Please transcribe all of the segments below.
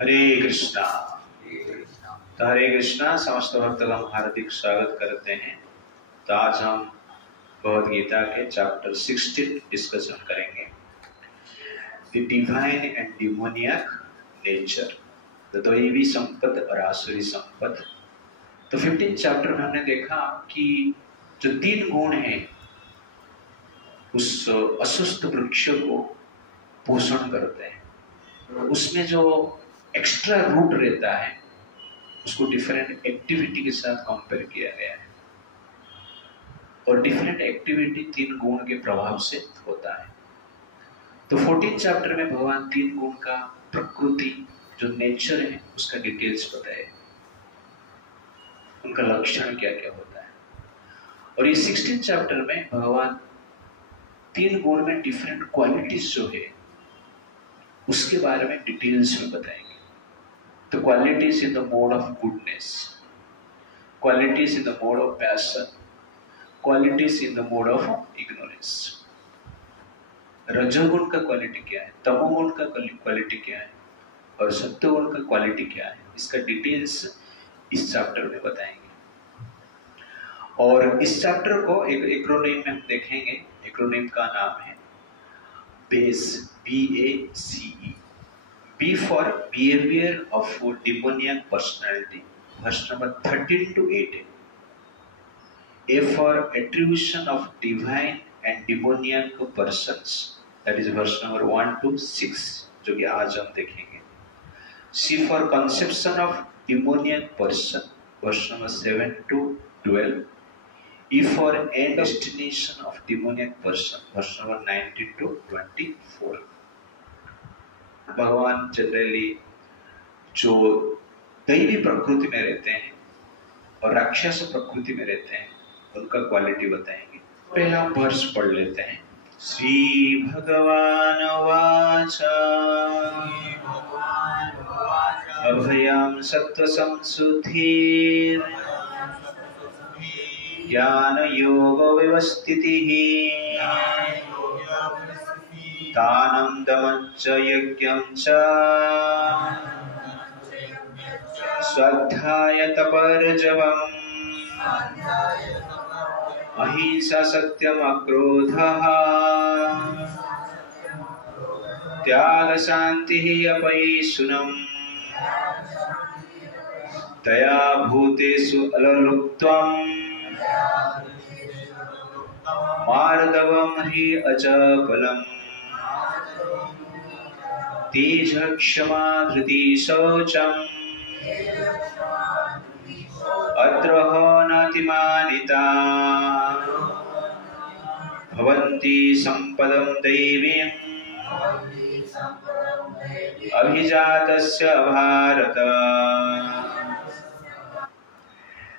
हरे कृष्णा। तो हरे कृष्णा समस्त भक्तगण हार्दिक स्वागत करते हैं। तो आज हम भगवद गीता के चैप्टर 16 डिस्कशन करेंगे, the divine and demoniac nature, the दैवी संपद और आसुरी संपद। तो 15 चैप्टर में हमने देखा कि जो 3 गुण हैं उस अस्वस्थ वृक्ष को पोषण करते हैं। उसमें जो एक्स्ट्रा रूट रहता है उसको डिफरेंट एक्टिविटी के साथ कंपेयर किया गया है, और डिफरेंट एक्टिविटी 3 गुण के प्रभाव से होता है। तो 14 चैप्टर में भगवान 3 गुण का प्रकृति जो नेचर है उसका डिटेल्स बताए, उनका लक्षण क्या क्या होता है। और ये 16 चैप्टर में भगवान 3 गुण में डिफरेंट क्वालिटीज जो है उसके बारे में डिटेल्स में बताएंगे। तो qualities in the mode of goodness, qualities in the mode of passion, qualities in the mode of ignorance। रजोगुण का क्वालिटी क्या है, तमोगुण का क्वालिटी क्या है और सत्वगुण का क्वालिटी क्या है, इसका डिटेल्स इस चैप्टर में बताएंगे। और इस चैप्टर को एक एक्रोनिम में हम देखेंगे। एक्रोनिम का नाम है base, BACE। B for behavior of demoniac personality, verse number 13 to 18. A for attribution of divine and demoniac persons, that is verse number 1 to 6, जो कि आज हम देखेंगे। C for conception of demoniac person, verse number 7 to 12. E for end destination of demoniac person, verse number 19 to 24. भगवान generally जो दैवी प्रकृति में रहते हैं और राक्षस प्रकृति में रहते हैं उनका क्वालिटी बताएंगे। पहला वर्ष पढ़ लेते हैं। श्री भगवान वाच अभयम सत्व संसुधि ज्ञान योग व्यवस्थितिः दानं दमञ्च यज्ञं च स्वाध्याय तपर्जवम् अहिंसा सत्यम अक्रोधः त्याग शान्तिः अपैशुनम् दया भूतेषु अललुप्त्वम् मार्दवम् हि अचपलम् तेज क्षमा धृति शौचम् अद्रोह नातिमानिता भवन्ति सम्पदं दैवीम् अभिजातस्य Bharat.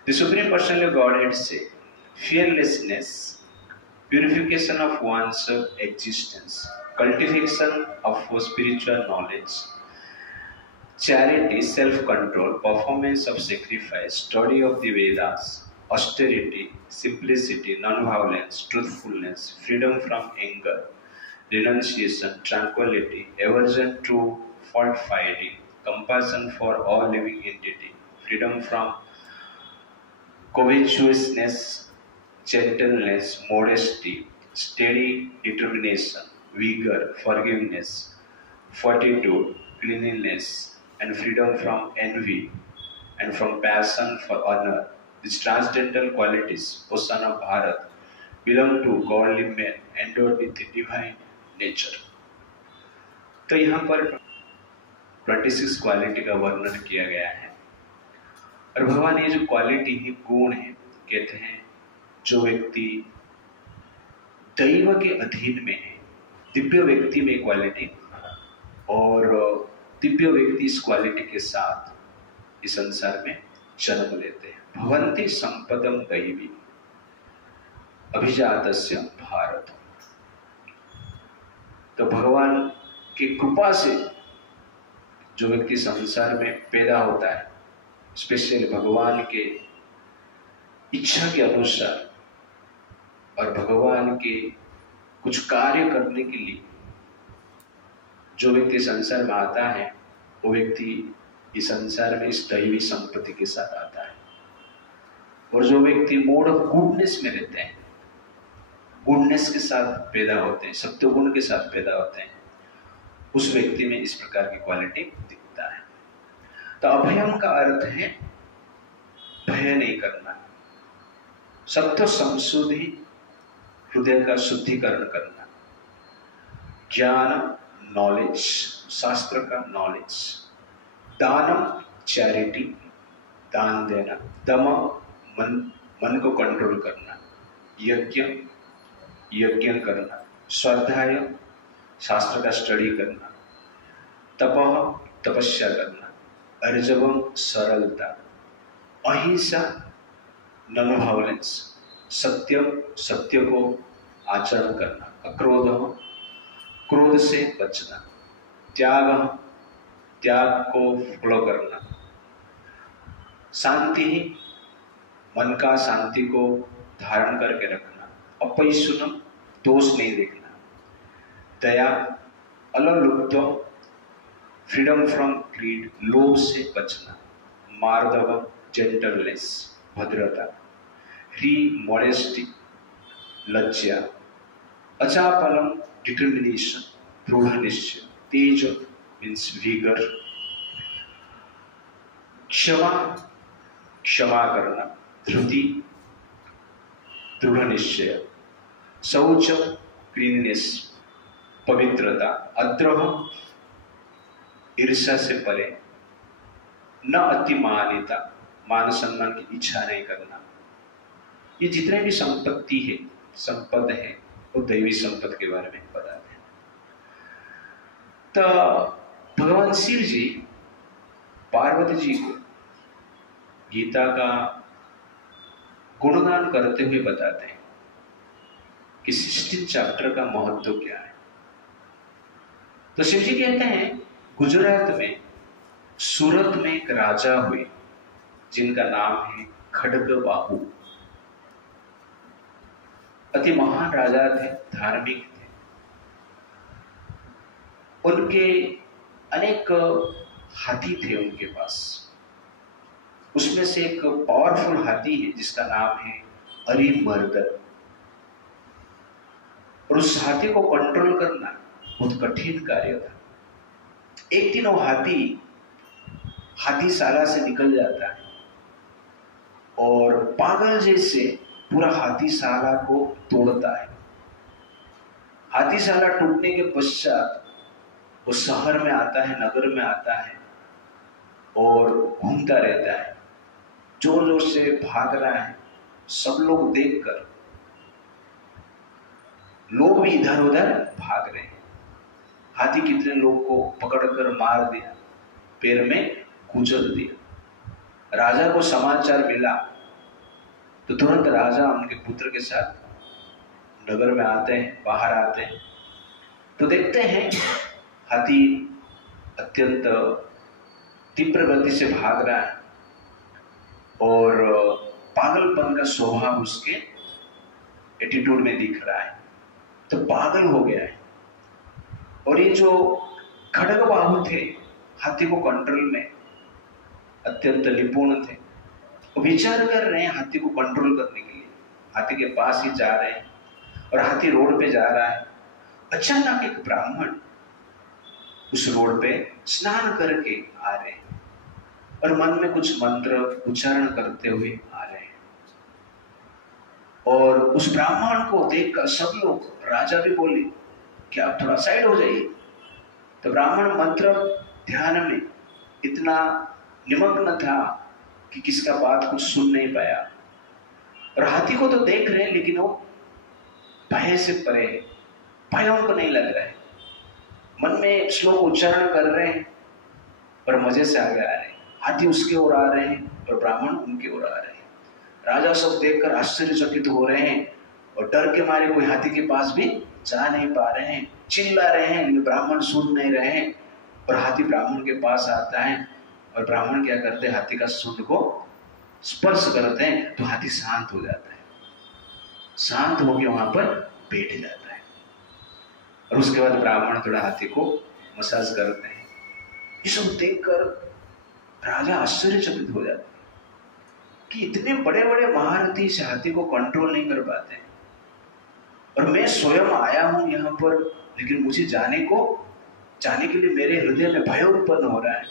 The Supreme Personality of Godhead say, fearlessness, purification of one's existence, cultivation of spiritual knowledge, charity, self-control, performance of sacrifice, study of the Vedas, austerity, simplicity, non-violence, truthfulness, freedom from anger, renunciation, tranquility, aversion to fault-finding, compassion for all living entity, freedom from covetousness, gentleness, modesty, steady determination, vigor, forgiveness, fortitude, cleanliness, and freedom from envy and from passion for honor. These transcendental qualities, Possan of Bharat, belong to godly men endowed with the divine nature. तो यहाँ पर 26 quality का वर्णन किया गया है, और भगवान ये जो क्वालिटी है, गुण है, कहते हैं जो व्यक्ति दैव के अधीन में है, दिव्य व्यक्ति में क्वालिटी, और दिव्य व्यक्ति इस क्वालिटी के साथ इस संसार में जन्म लेते हैं। भवन्ति संपदम दैवी अभिजातस्य भारत। तो भगवान की कृपा से जो व्यक्ति संसार में पैदा होता है, स्पेशली भगवान के इच्छा के अनुसार और भगवान के कुछ कार्य करने के लिए जो व्यक्ति संसार में आता है वो व्यक्ति इस संसार में इस दैवी संपत्ति के साथ आता है। और जो व्यक्ति मोड ऑफ गुडनेस में रहते हैं, गुडनेस के साथ पैदा होते हैं, सत्य गुण के साथ पैदा होते हैं, उस व्यक्ति में इस प्रकार की क्वालिटी दिखता है। तो अभयम का अर्थ है भय नहीं करना, सत्य संशोधि, हृदय का शुद्धिकरण करना, ज्ञान नॉलेज, शास्त्र का नॉलेज, दानम चैरिटी, दान देना, दम मन को कंट्रोल करना, यज्ञ करना, स्वाध्याय शास्त्र का स्टडी करना, तपः तपस्या करना, अर्जवम सरलता, अहिंसा नॉन वायलेंस, सत्य को आचरण करना, अक्रोध क्रोध से बचना, त्याग को फॉलो करना, शांति मन का शांति को धारण करके रखना, अपैशुनम दोष नहीं देखना, दया अललुप्तो फ्रीडम फ्रॉम ग्रीड लोभ से बचना, मार्दव जेंटलनेस भद्रता, ह्री मॉडेस्टी लज्जा, अचापलम डिटर्मिनेशन दृढ़ निश्चय, तेज मीन्स विगर, क्षमा करना, धृति दृढ़ निश्चय, शौच क्लीननेस पवित्रता, अद्रोह ईर्ष्या से परे, न अतिमानिता मान सम्मान की इच्छा नहीं करना। ये जितने भी संपत्ति है, संपद है, वो दैवी संपद के बारे में बताते हैं। तो भगवान शिव जी पार्वती जी को गीता का गुणगान करते हुए बताते हैं कि 16 चैप्टर का महत्व क्या है। तो शिव जी कहते हैं गुजरात में सूरत में एक राजा हुए जिनका नाम है खड्गबाहु। अति महान राजा थे, धार्मिक थे। उनके अनेक हाथी थे उनके पास। उसमें से एक पावरफुल हाथी है जिसका नाम है अरिमर्दन। और उस हाथी को कंट्रोल करना बहुत कठिन कार्य था। एक दिन वो हाथीशाला से निकल जाता है और पागल जैसे पूरा हाथीशाला को तोड़ता है। हाथीशाला टूटने के पश्चात वो शहर में आता है, नगर में आता है और घूमता रहता है, जोर जोर से भाग रहा है। सब लोग देखकर लोग भी इधर उधर भाग रहे हैं। हाथी कितने लोग को पकड़कर मार दिया, पैर में कुचल दिया। राजा को समाचार मिला तो तुरंत राजा उनके पुत्र के साथ नगर में आते हैं, बाहर आते हैं तो देखते हैं हाथी अत्यंत तीव्र गति से भाग रहा है और पागलपन का स्वभाव उसके एटीट्यूड में दिख रहा है। तो पागल हो गया है। और ये जो खड्गबाहु थे, हाथी को कंट्रोल में अत्यंत निपुण थे, वो विचार कर रहे हैं हाथी को कंट्रोल करने के लिए। हाथी के पास ही जा रहे हैं और हाथी रोड पे जा रहा है। अचानक एक ब्राह्मण उस रोड पे स्नान करके आ रहे हैं और मन में कुछ मंत्र उच्चारण करते हुए आ रहे हैं। और उस ब्राह्मण को देखकर सब लोग, राजा भी बोले कि आप थोड़ा साइड हो जाइए। तो ब्राह्मण मंत्र ध्यान में इतना निमग्न था कि किसका बात कुछ सुन नहीं पाया। और हाथी को तो देख रहे हैं लेकिन वो भय से परे है, भय उनको नहीं लग रहा है। मन में श्लोक उच्चारण कर रहे हैं और मजे से आगे आ रहे हैं। हाथी उसके ओर आ रहे हैं और ब्राह्मण उनके ओर आ रहे हैं। राजा सब देखकर आश्चर्यचकित हो रहे हैं और डर के मारे कोई हाथी के पास भी जा नहीं पा रहे हैं। चिल्ला रहे हैं लेकिन ब्राह्मण सुन नहीं रहे हैं। और हाथी ब्राह्मण के पास आता है और ब्राह्मण क्या करते हैं, हाथी का सूंड को स्पर्श करते हैं तो हाथी शांत हो जाता है। शांत होकर वहां पर बैठ जाता है और उसके बाद ब्राह्मण थोड़ा हाथी को मसाज करते हैं। ये सब देखकर राजा आश्चर्यचकित हो जाते कि इतने बड़े बड़े महारथी इस हाथी को कंट्रोल नहीं कर पाते, और मैं स्वयं आया हूं यहां पर, लेकिन मुझे जाने के लिए मेरे हृदय में भय उत्पन्न हो रहा है।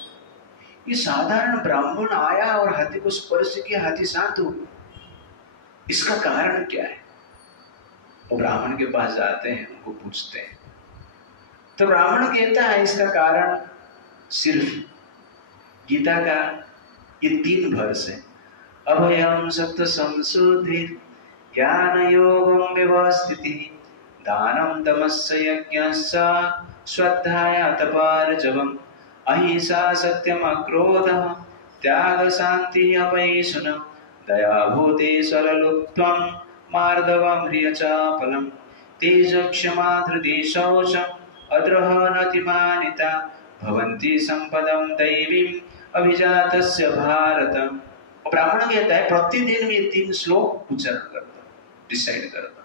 ये साधारण ब्राह्मण आया और हाथी को स्पर्श किया, हाथी शांत हो, इसका कारण क्या है? वो ब्राह्मण के पास जाते हैं, उनको पूछते हैं, तो ब्राह्मण कहता है इसका कारण सिर्फ गीता का ये 3 वर्ष है। अभयम सत्य संशोधित ज्ञान योगम व्यवस्थिति दानम दमस्य यज्ञस्स श्रद्धाया तपार्जवम अहिंसा सत्यम अक्रोधः त्याग शांति अपैशुनम दया भूते सरलुप्त्वम मार्दवम ह्रियचापलम तेज क्षमा धृति शौचम अद्रह नतिमानिता भवन्ति संपदम दैवीम अभिजातस्य भारतम। ब्राह्मण कहता है प्रतिदिन ये 3 श्लोक उच्चारण करता, डिसाइड करता,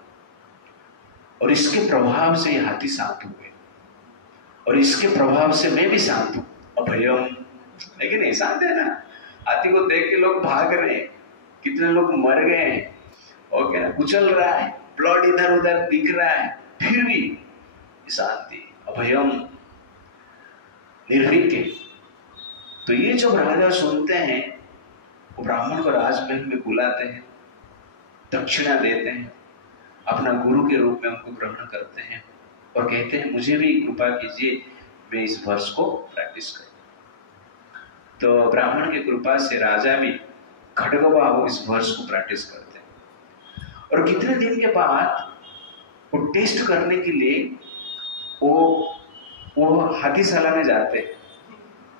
और इसके प्रभाव से ये हाथी शांत हुए, और इसके प्रभाव से मैं भी शांत हूं। अभयम, लेकिन नहीं शांत है ना, हाथी को देख के लोग भाग रहे हैं, कितने लोग मर गए हैं, और क्या कुचल रहा है, ब्लड इधर उधर दिख रहा है, फिर भी शांति। अभयम, निर्भीक है। तो ये जब राजा सुनते हैं, वो ब्राह्मण को राजमहल में बुलाते हैं, दक्षिणा देते हैं, अपना गुरु के रूप में उनको ग्रहण करते हैं, और कहते हैं मुझे भी कृपा कीजिए, मैं इस वर्ष को प्रैक्टिस करूं। तो ब्राह्मण की कृपा से राजा भी खड्गवाहु इस वर्ष को प्रैक्टिस करते हैं। और कितने दिन के बाद वो टेस्ट करने के लिए वो हाथीशाला में जाते हैं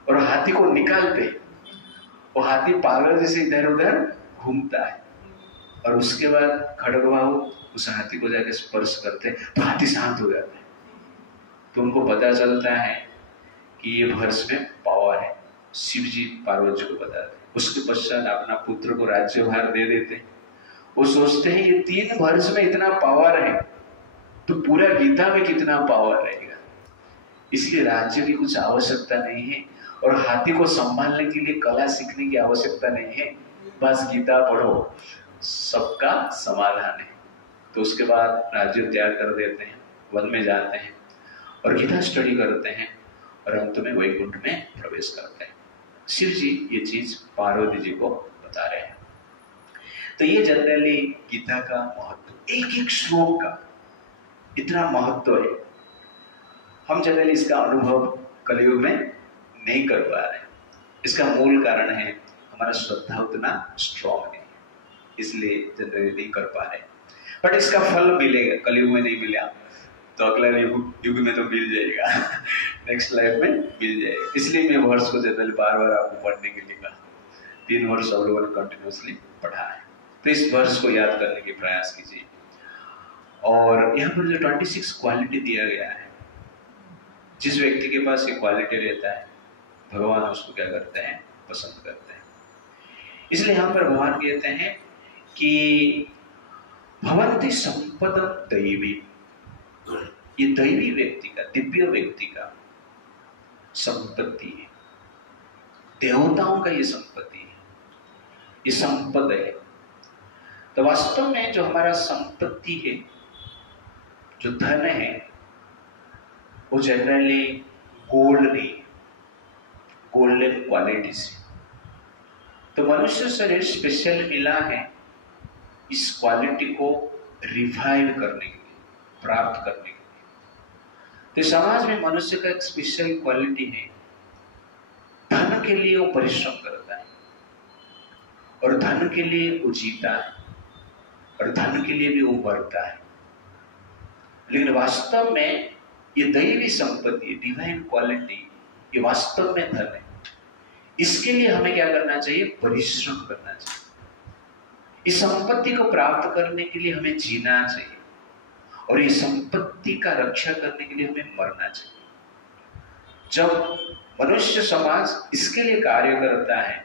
और हाथी को निकालते हैं। वो हाथी पागल जैसे इधर उधर घूमता है, और उसके बाद खड्गवाहु उस हाथी को जाकर स्पर्श करते हैं, तो हाथी शांत हो जाता है। तो उनको पता चलता है कि ये वर्ष में पावर है। शिव जी पार्वती को बताते हैं। उसके पश्चात अपना पुत्र को राज्यभार दे देते हैं। वो सोचते हैं ये 3 वर्ष में इतना पावर है, तो पूरा गीता में कितना पावर रहेगा। इसलिए राज्य की कुछ आवश्यकता नहीं है, और हाथी को संभालने के लिए कला सीखने की आवश्यकता नहीं है, बस गीता पढ़ो, सबका समाधान है। तो उसके बाद राज्य त्याग कर देते हैं, वन में जाते हैं और गीता स्टडी करते हैं, और अंत में वैकुंठ में प्रवेश करते हैं। शिव जी ये चीज पार्वती जी को बता रहे हैं। तो ये जनरली गीता का महत्व, एक एक श्लोक का इतना महत्व है। हम जनरली इसका अनुभव कलयुग में नहीं कर पा रहे। इसका मूल कारण है हमारा श्रद्धा उतना स्ट्रॉन्ग नहीं है, इसलिए जनरली नहीं कर पा रहे। बट इसका फल मिलेगा, कलयुग में नहीं मिला तो अगला युग में तो मिल जाएगा, नेक्स्ट लाइफ में मिल जाएगा। इसलिए मैं वर्ष को जनरली बार बार आपको पढ़ने के लिए कहा। 3 वर्ष हम लोगों ने कंटिन्यूसली पढ़ा है, तो इस वर्ष को याद करने की प्रयास कीजिए। और यहाँ पर जो 26 क्वालिटी दिया गया है, जिस व्यक्ति के पास ये क्वालिटी रहता है, भगवान उसको क्या करते हैं, पसंद करते हैं। इसलिए यहाँ पर भगवान कहते हैं कि भवन्ति संपदं दैवी, ये दैवी व्यक्ति का, दिव्य व्यक्ति का संपत्ति है, देवताओं का ये संपत्ति है, ये संपद है। तो वास्तव में जो हमारा संपत्ति है, जो धन है, वो जनरली गोल्ड नहीं, गोल्डन क्वालिटी से। तो मनुष्य शरीर स्पेशल मिला है इस क्वालिटी को रिवाइव करने के लिए, प्राप्त करने के लिए। तो समाज में मनुष्य का एक स्पेशल क्वालिटी है, धन के लिए वो परिश्रम करता है, और धन के लिए वो जीता है, और धन के लिए भी वो मरता है। लेकिन वास्तव में ये दैवी संपत्ति, डिवाइन क्वालिटी, ये वास्तव में धन है। इसके लिए हमें क्या करना चाहिए, परिश्रम करना चाहिए। इस संपत्ति को प्राप्त करने के लिए हमें जीना चाहिए, और ये संपत्ति का रक्षा करने के लिए हमें मरना चाहिए। जब मनुष्य समाज इसके लिए कार्य करता है,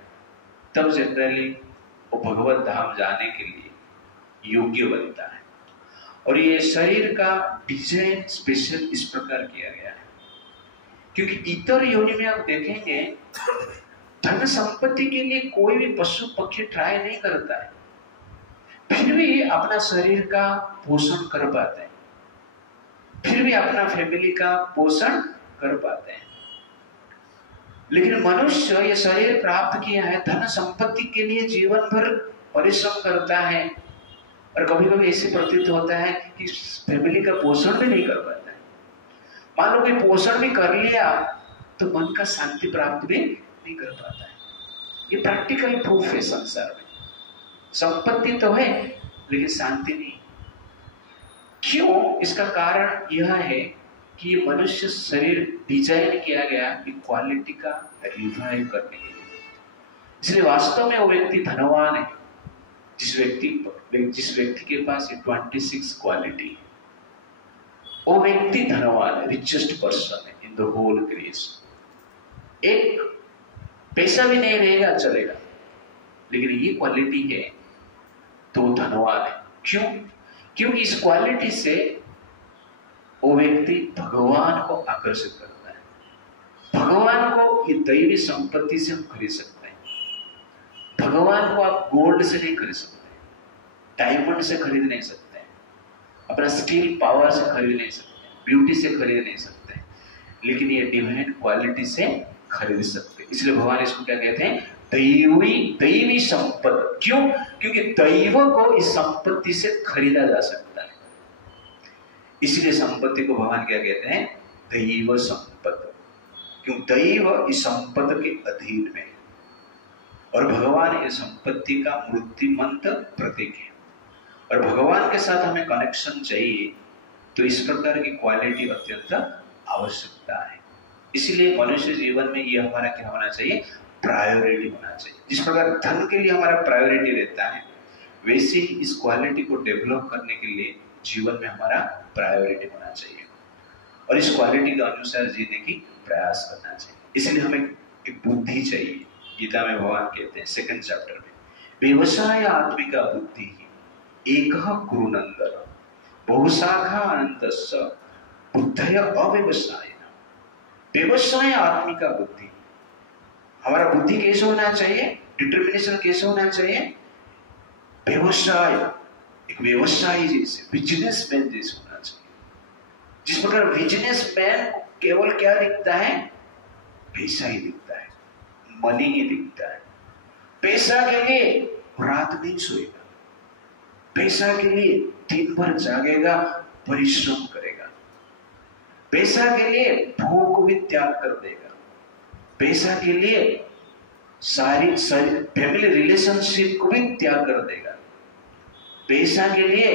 तब जनरली वो भगवत धाम जाने के लिए योग्य बनता है। और ये शरीर का डिजाइन स्पेशल इस प्रकार किया गया है क्योंकि इतर योनि में आप देखेंगे धन संपत्ति के लिए कोई भी पशु पक्षी ट्राई नहीं करता है, फिर भी अपना शरीर का पोषण कर पाते हैं, फिर भी अपना फैमिली का पोषण कर पाते हैं। लेकिन मनुष्य ये शरीर प्राप्त किया है, धन संपत्ति के लिए जीवन भर परिश्रम करता है, और कभी कभी ऐसे प्रतीत होता है कि फैमिली का पोषण भी नहीं कर पाता है। मान लो कोई पोषण भी कर लिया तो मन का शांति प्राप्त भी नहीं कर पाता है। ये प्रैक्टिकल प्रूफ है संसार में। संपत्ति तो है लेकिन शांति नहीं। क्यों? इसका कारण यह है कि ये मनुष्य शरीर डिजाइन किया गया इक्वालिटी का रिवाइव करने के लिए। इसलिए वास्तव में वो व्यक्ति धनवान है जिस व्यक्ति के पास 26 क्वालिटी है। वो व्यक्ति धनवान है, रिचेस्ट पर्सन है इन द होल क्रिएशन। एक पैसा भी नहीं रहेगा चलेगा, लेकिन ये क्वालिटी है तो वो धनवान है। क्यों? क्योंकि इस क्वालिटी से वो व्यक्ति भगवान को आकर्षित करता है। भगवान को ये दैवी संपत्ति से हम खरीद सकते हैं। भगवान को आप गोल्ड से नहीं खरीद सकते, डायमंड से खरीद नहीं सकते, अपना स्किल पावर से खरीद नहीं सकते, ब्यूटी से खरीद नहीं सकते, लेकिन ये डिवाइन क्वालिटी से खरीद सकते। इसलिए भगवान इसको क्या कहते हैं? दैवी संपत्ति। क्यों? क्योंकि दैव को इस संपत्ति से खरीदा जा सकता है। इसलिए संपत्ति को भगवान क्या कहते हैं? दैव संपत्ति। क्यों? दैव इस संपत्ति के अधीन में, और भगवान इस संपत्ति का मूर्तिमंत प्रतीक है। और भगवान के साथ हमें कनेक्शन चाहिए तो इस प्रकार की क्वालिटी अत्यंत आवश्यकता है। इसलिए मनुष्य जीवन में ये हमारा क्या होना चाहिए? प्रायोरिटी होना चाहिए। जिस प्रकार धन के लिए हमारा प्रायोरिटी रहता है, वैसे ही इस क्वालिटी को डेवलप करने के लिए जीवन में हमारा प्रायोरिटी होना चाहिए, और इस क्वालिटी के अनुसार जीने की प्रयास करना चाहिए। इसलिए हमें एक बुद्धि चाहिए। गीता में भगवान कहते हैं 2nd चैप्टर में, व्यवसाय आत्मिका बुद्धि एक कुरुनंदन बहुशाखा अनंतस्य बुद्धय अव्यवसाय। व्यवसाय आत्मिका बुद्धि, हमारा बुद्धि कैसे होना चाहिए? डिटर्मिनेशन कैसे होना चाहिए? व्यवसाय, एक व्यवसायी जैसे, बिजनेसमैन जैसे होना चाहिए। जिस प्रकार बिजनेसमैन केवल क्या दिखता है? पैसा ही दिखता है, मनी ही दिखता है। पैसा के लिए रात नहीं सोएगा, पैसा के लिए दिन भर जागेगा, परिश्रम करेगा, पैसा के लिए भूख भी त्याग कर देगा, पैसा के लिए सारी फैमिली रिलेशनशिप को भी त्याग कर देगा, पैसा के लिए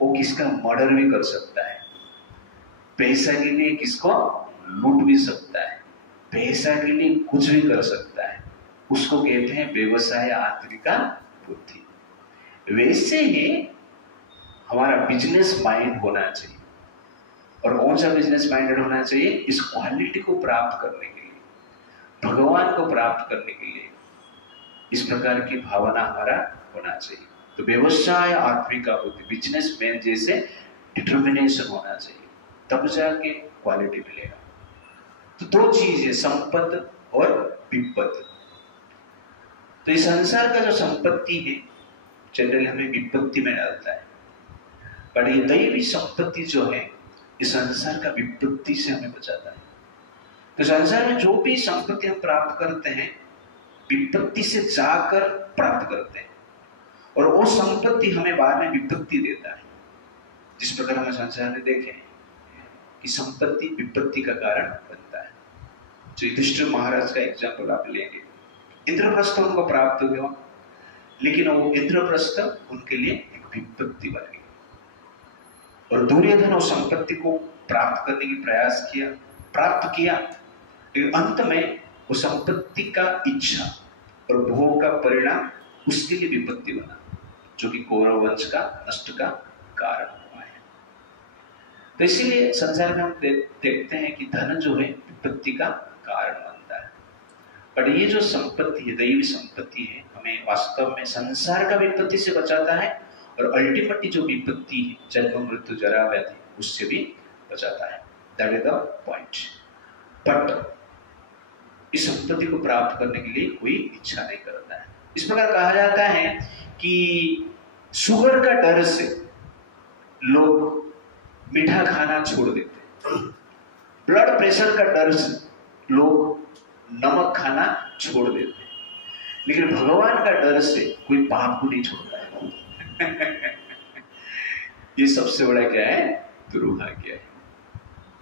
वो किसका मर्डर भी कर सकता है, पैसा के लिए किसको लूट भी सकता है, पैसा के लिए कुछ भी कर सकता है। उसको कहते हैं व्यवसाय आत्मिका बुद्धि। वैसे ही हमारा बिजनेस माइंड होना चाहिए। और कौन सा बिजनेस माइंडेड होना चाहिए? इस क्वालिटी को प्राप्त करने के लिए, भगवान को प्राप्त करने के लिए इस प्रकार की भावना हमारा होना चाहिए। तो व्यवसाय आत्मिका बुद्धि, बिजनेसमैन जैसे डिटर्मिनेशन होना चाहिए, तब जाके क्वालिटी मिलेगा। तो दो चीज है, संपत्ति और विपत्ति। तो इस संसार का जो संपत्ति है जनरली हमें विपत्ति में डालता है, पर ये दैवी संपत्ति जो है इस संसार का विपत्ति से हमें बचाता है। तो संसार में जो भी संपत्ति हम प्राप्त करते हैं विपत्ति से जाकर प्राप्त करते हैं, और वो संपत्ति हमें बाद में विपत्ति देता है। जिस प्रकार हमें संसार में देखें कि संपत्ति विपत्ति का कारण बनता है। जो युधिष्ठिर महाराज का एग्जाम्पल आप लेंगे, इंद्रप्रस्थ उनको प्राप्त हुआ, लेकिन वो इंद्रप्रस्थ उनके लिए एक विपत्ति बन गई, और दुर्योधन उस संपत्ति को प्राप्त करने की प्रयास किया, प्राप्त किया, लेकिन अंत में वो संपत्ति का इच्छा और भोग का परिणाम उसके लिए विपत्ति बना, जो कि कौरव वंश का नष्ट का कारण हुआ है। तो इसीलिए संसार में हम देखते हैं कि धन जो है विपत्ति का कारण बनता है। पर ये जो संपत्ति है, दैवी संपत्ति है, हमें वास्तव में संसार का विपत्ति से बचाता है, और अल्टीमेटली जो विपत्ति है जन्म मृत्यु जरा व्याधि उससे भी बचाता है। That is the point. But इस संपत्ति को प्राप्त करने के लिए कोई इच्छा नहीं करता है। इस प्रकार कहा जाता है कि शुगर का डर से लोग मीठा खाना छोड़ देते हैं, ब्लड प्रेशर का डर से लोग नमक खाना छोड़ देते हैं, लेकिन भगवान का डर से कोई पाप को नहीं छोड़ता है। ये सबसे बड़ा क्या है? दुर्भाग्य है।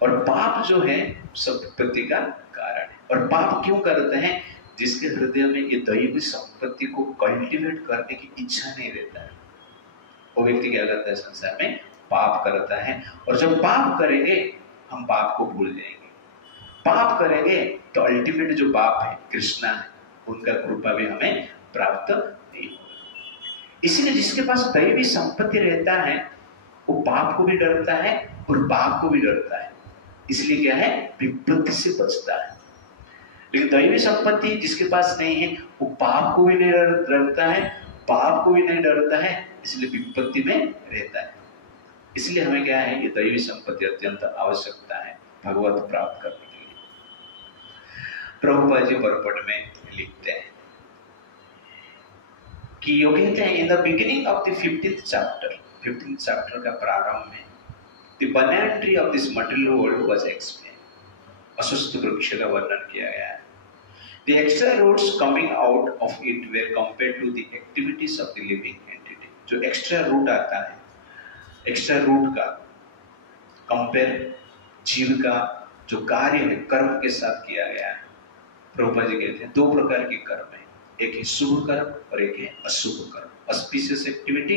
और पाप जो है सब विपत्ति का कारण है। और पाप क्यों करते हैं? जिसके हृदय में ये दैवी संपत्ति को कल्टीवेट करने की इच्छा नहीं रहता है, वो व्यक्ति क्या करता है? संसार में पाप करता है। और जब पाप करेंगे हम पाप को भूल जाएंगे। पाप करेंगे तो अल्टीमेट जो बाप है, कृष्णा है, उनका कृपा भी हमें प्राप्त नहीं होगा। इसलिए जिसके पास दैवी संपत्ति रहता है वो पाप को भी डरता है और पाप को भी डरता है, इसलिए क्या है? विपत्ति से बचता है। लेकिन दैवी संपत्ति जिसके पास नहीं है वो पाप को भी नहीं डरता है, पाप को भी नहीं डरता है, इसलिए विपत्ति में रहता है। इसलिए हमें क्या है? ये दैवी संपत्ति अत्यंत आवश्यकता है भगवत प्राप्त करने के लिए। प्रभुपाद जी परपट में लिखते हैं कि यो कहते हैं in the beginning of the 15th chapter का प्रारंभ में the banana tree of this material world was explained। अश्वत्थ वृक्ष का वर्णन किया गया है। The extra roots coming out of it were compared to the activities of the living entity। जो एक्स्ट्रा रूट आता है, एक्स्ट्रा रूट का कंपेयर जीव का जो कार्य है कर्म के साथ किया गया है। प्रभुपाद जी कहते हैं दो प्रकार के कर्म है, एक है शुभ कर्म और एक है अशुभ कर्म। Auspicious activity,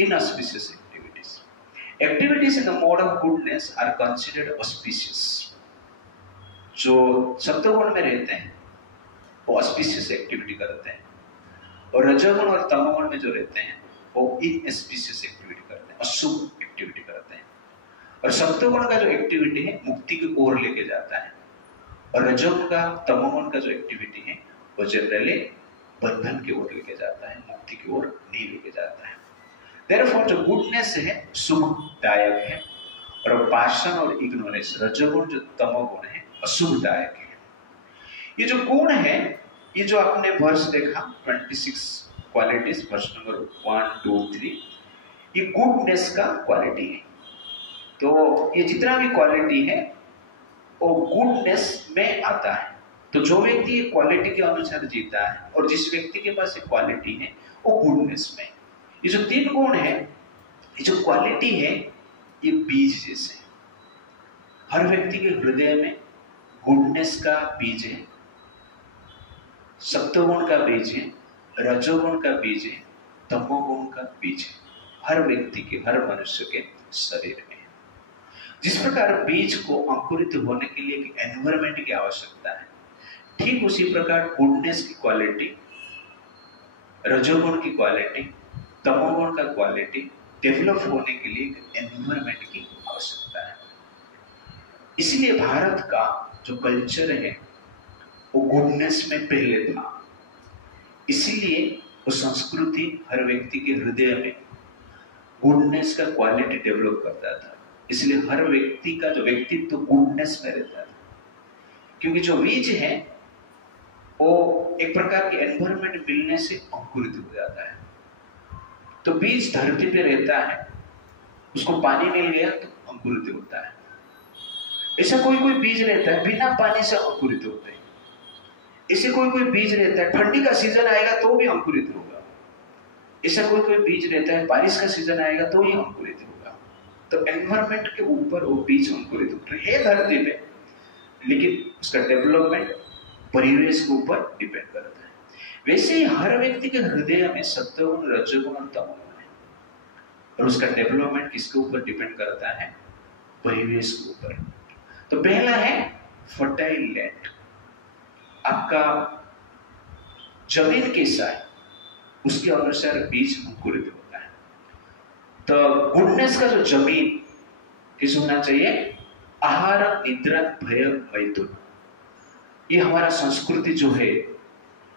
inauspicious activities. Activities in the mode of goodness are considered auspicious. जो सत्वगुण में रहते हैं वो ऑस्पिशियस एक्टिविटी करते हैं, और रजोगुण और तमोगुण में जो रहते हैं वो इनऑस्पिशियस एक्टिविटी करते हैं, अशुभ एक्टिविटी करते हैं। और सत्वगुण का जो एक्टिविटी है मुक्ति की ओर लेके जाता है, और रजोगुण का तमोगुण का जो एक्टिविटी है वो जनरली बंधन की ओर लेके जाता है, मुक्ति की ओर नहीं लेके जाता है। Therefore, जो गुडनेस है शुभदायक है, और पैशन और इग्नोरेंस रजोगुण जो तमोगुण है अशुभदायक है। ये जो गुण है, ये जो आपने वर्ष देखा 26 क्वालिटीज, वर्ष नंबर 1, 2, 3, ये गुडनेस का क्वालिटी है। तो ये जितना भी क्वालिटी है वो गुडनेस में आता है। तो जो व्यक्ति ये क्वालिटी के अनुसार जीता है और जिस व्यक्ति के पास ये क्वालिटी है वो गुडनेस में। ये जो 3 गुण है, ये जो क्वालिटी है, ये बीज जैसे हर व्यक्ति के हृदय में गुडनेस का बीज है, सत्वगुण का बीज है, रजोगुण का बीज है, तमोगुण का बीज है, हर व्यक्ति के, हर मनुष्य के शरीर में। जिस प्रकार बीज को अंकुरित होने के लिए एक एनवायरनमेंट की आवश्यकता है, ठीक उसी प्रकार गुडनेस की क्वालिटी, रजोगुण की क्वालिटी, तमोगुण का क्वालिटी डेवलप होने के लिए एक एनवायरनमेंट की आवश्यकता है। इसलिए भारत का जो कल्चर है वो गुडनेस में पहले था, इसीलिए वो संस्कृति हर व्यक्ति के हृदय में गुडनेस का क्वालिटी डेवलप करता था। इसलिए हर व्यक्ति का जो व्यक्तित्व गुडनेस में रहता था, क्योंकि जो बीज है वो एक प्रकार के एनवायरनमेंट मिलने से अंकुरित हो जाता है। तो बीज धरती पे रहता है, उसको पानी मिल गया तो अंकुरित होता है। ऐसा कोई कोई बीज रहता है बिना पानी से अंकुरित होता है, ऐसे कोई कोई बीज रहता है ठंडी का सीजन आएगा तो भी अंकुरित होगा, ऐसा कोई कोई बीज रहता है बारिश का सीजन आएगा तो ही अंकुरित होगा। तो एनवायरनमेंट के ऊपर वो बीज अंकुरित होता है धरती पे, लेकिन उसका डेवलपमेंट परिवेश के ऊपर डिपेंड करता है। वैसे ही हर व्यक्ति के हृदय में सत्वगुण, रजोगुण और तमोगुण है, और उसका डेवलपमेंट किसके ऊपर डिपेंड करता है? परिवेश के ऊपर। तो पहला है फर्टाइल लैंड, आपका जमीन कैसा है उसके अनुसार बीज अंकुरित होता है। तो गुडनेस का जो जमीन किस होना चाहिए? आहार, निद्रा, भय, मैथुन। ये हमारा संस्कृति जो है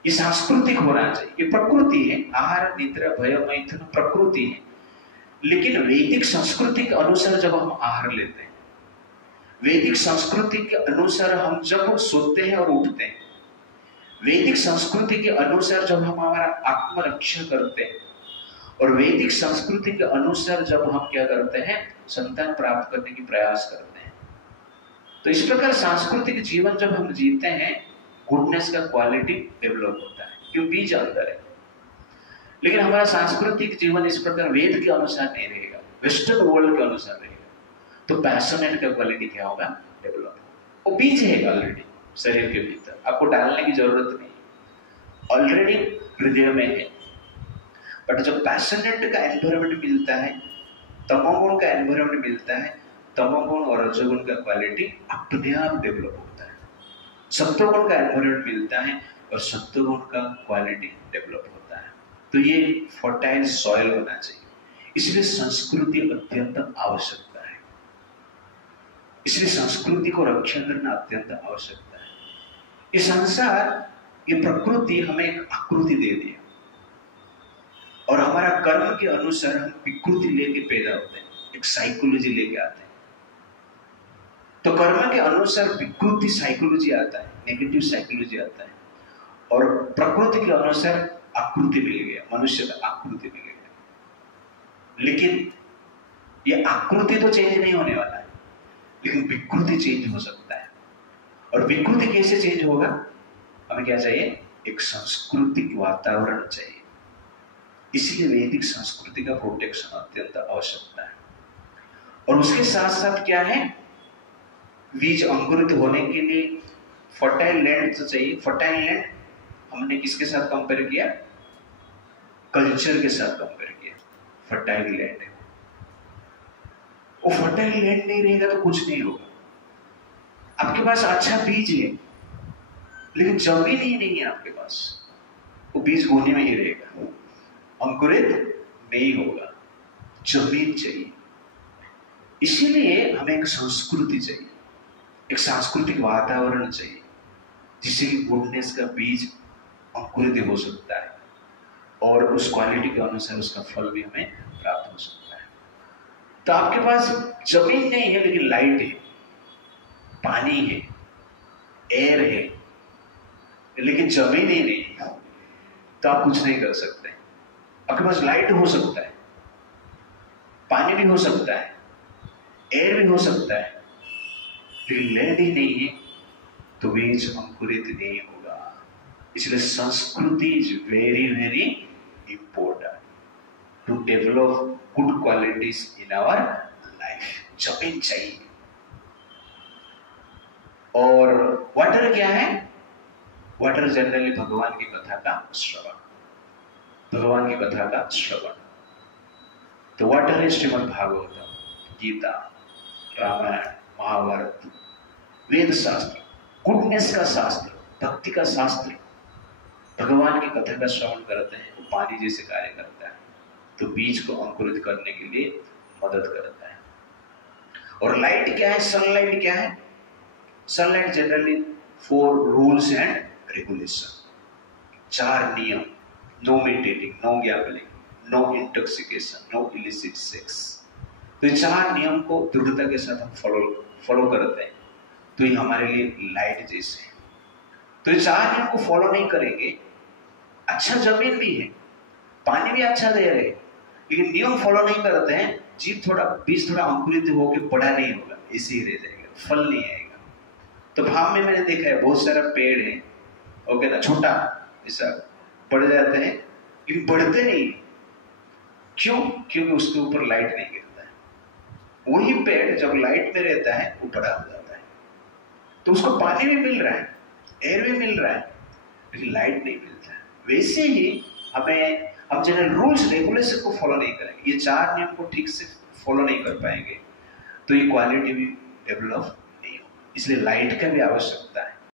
ये सांस्कृतिक होना चाहिए, ये प्रकृति है। आहार, निद्रा, भय, मैथुन प्रकृति है, लेकिन वैदिक संस्कृति के अनुसार जब हम आहार लेते हैं, वैदिक संस्कृति के अनुसार हम जब सोते हैं और उठते हैं, वैदिक संस्कृति के अनुसार जब हम हमारा आत्मरक्षा करते हैं, और वैदिक संस्कृति के अनुसार जब हम क्या करते हैं, संतान प्राप्त करने की प्रयास करते हैं, तो इस प्रकार सांस्कृतिक जीवन जब हम जीते हैं, गुडनेस का क्वालिटी डेवलप होता है, क्यों बीज अंदर है। लेकिन हमारा सांस्कृतिक जीवन इस प्रकार वेद के अनुसार नहीं रहेगा, वेस्टर्न वर्ल्ड के अनुसार रहेगा, तो पैशनेट का क्वालिटी क्या होगा, डेवलप होगा। वो बीज है ऑलरेडी शरीर के भीतर, आपको डालने की जरूरत नहीं, ऑलरेडी हृदय में है। बट जब पैशनेट का एनवायरमेंट मिलता है, तमोगुण का एनवायरमेंट मिलता है, तमोगुण और रजोगुण का क्वालिटी अपने आप डेवलप होता है। सत्वगुण का एनवायरमेंट मिलता है और सत्वगुण का क्वालिटी डेवलप होता है। तो ये फर्टाइल सॉइल होना चाहिए, इसलिए संस्कृति अत्यंत आवश्यकता है, इसलिए संस्कृति को रक्षा करना अत्यंत आवश्यकता है। ये संसार, ये प्रकृति हमें एक आकृति दे दी है, और हमारा कर्म के अनुसार हम विकृति लेके पैदा होते हैं, एक साइकोलॉजी लेके आते हैं। तो कर्म के अनुसार विकृति साइकोलॉजी आता है, नेगेटिव साइकोलॉजी आता है, और प्रकृति के अनुसार आकृति मिल गया, मनुष्य का आकृति मिल गया। लेकिन ये आकृति तो चेंज नहीं होने वाला है, लेकिन विकृति चेंज हो सकता है। और विकृति कैसे चेंज होगा, हमें क्या चाहिए, एक सांस्कृतिक वातावरण चाहिए। इसलिए वैदिक संस्कृति का प्रोटेक्शन अत्यंत आवश्यकता है। और उसके साथ साथ क्या है, बीज अंकुरित होने के लिए फर्टाइल लैंड तो चाहिए। फर्टाइल लैंड हमने किसके साथ कंपेयर किया, कल्चर के साथ कंपेयर किया। फर्टाइल लैंड है वो, फर्टाइल लैंड नहीं रहेगा तो कुछ नहीं होगा। आपके पास अच्छा बीज है, लेकिन जमीन ही नहीं है आपके पास, वो बीज गोने में ही रहेगा, अंकुरित नहीं होगा। जमीन चाहिए, इसीलिए हमें एक संस्कृति चाहिए, एक सांस्कृतिक वातावरण चाहिए, जिससे कि गुडनेस का बीज अंकुरित हो सकता है, और उस क्वालिटी के अनुसार उसका फल भी हमें प्राप्त हो सकता है। तो आपके पास जमीन नहीं है, लेकिन लाइट है, पानी है, एयर है, लेकिन जमीन ही नहीं है, तो आप कुछ नहीं कर सकते। आपके पास लाइट हो सकता है, पानी भी हो सकता है, एयर भी हो सकता है, लेकिन लैंड ही नहीं है, तो बीज अंकुरित नहीं होगा। इसलिए संस्कृति is very very important to develop good qualities in our life. जमीन चाहिए। और वाटर क्या है, वाटर जनरली भगवान की कथा का श्रवण, भगवान की कथा का श्रवण। तो वाटर है श्रीमद् भागवतम, गीता, रामायण, महाभारत, वेद शास्त्र, गुडनेस का शास्त्र, भक्ति का शास्त्र। भगवान की कथा का श्रवण करते हैं, वो पानी जैसे कार्य करता है, तो बीज को अंकुरित करने के लिए मदद करता है। और लाइट क्या है, सनलाइट क्या है, sunlight generally 4 rules and regulation, 4 नियम, no meditating, no gambling, no intoxication, no illicit sex. तो 4 नियम को दृढ़ता के साथ हम फॉलो करते हैं, तो ये हमारे लिए लाइट जैसे है। तो ये 4 नियम को फॉलो नहीं करेंगे, अच्छा जमीन भी है, पानी भी अच्छा दे रहे, लेकिन नियम फॉलो नहीं करते हैं, बीज थोड़ा अंकुरित होकर बड़ा नहीं होगा, ऐसे ही रह जाएगा, फल नहीं आएगा। तो भाव में मैंने देखा है बहुत सारा पेड़ है, ओके ना, छोटा ऐसा बढ़ जाते हैं, लेकिन बढ़ते नहीं। क्यों? क्योंकि उसके ऊपर लाइट नहीं गिरता है। वही पेड़ जब लाइट में रहता है वो बड़ा हो जाता है, तो उसको पानी भी मिल रहा है, एयर भी मिल रहा है, लेकिन लाइट नहीं मिलता है। वैसे ही हम जनरल रूल्स रेगुलेशन को फॉलो नहीं करेंगे, ये 4 नियम को ठीक से फॉलो नहीं कर पाएंगे, तो ये क्वालिटी भी डेवलप नहीं होगी। इसलिए लाइट का भी आवश्यकता है।